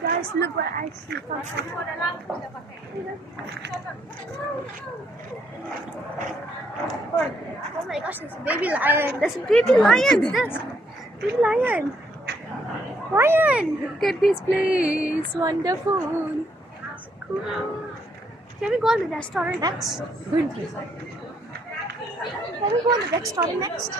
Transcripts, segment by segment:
Guys, look what I see. Oh my gosh, there's a baby lion. There's a baby lion. There's baby lion. Lion! Look at this place, wonderful. Cool. Can we go on the restaurant next? Good. Can we go on the restaurant next?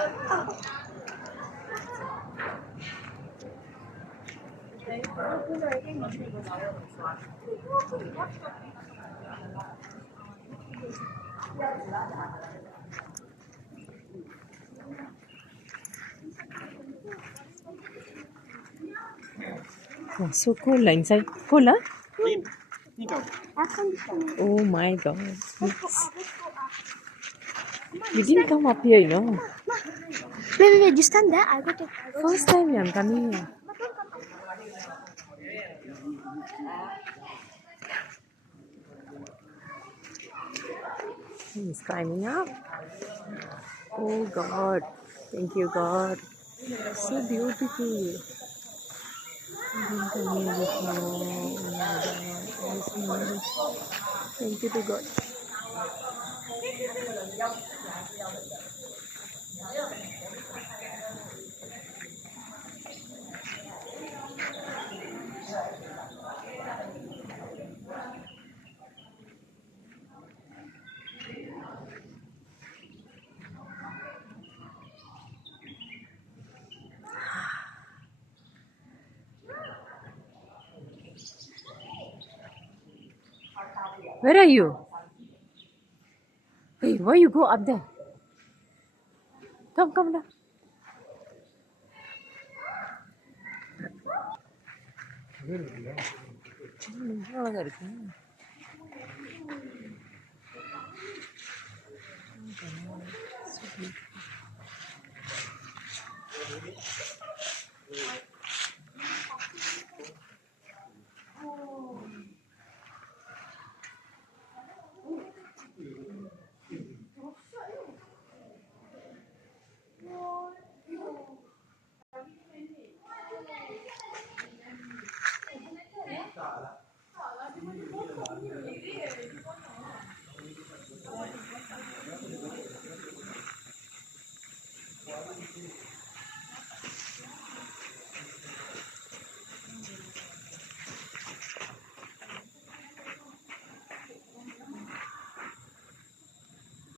Oh, so cold inside. Cold, huh? Air Oh my god. You didn't come up here, you know. Wait, you stand there. I'll go take. First time I'm coming here. He's climbing up. Oh God. Thank you, God. So beautiful. I didn't come here before. Oh my God. It's wonderful. Thank you to God. Where are you? Hey, why you go up there? Come down. அழகா இருக்கு. So beautiful.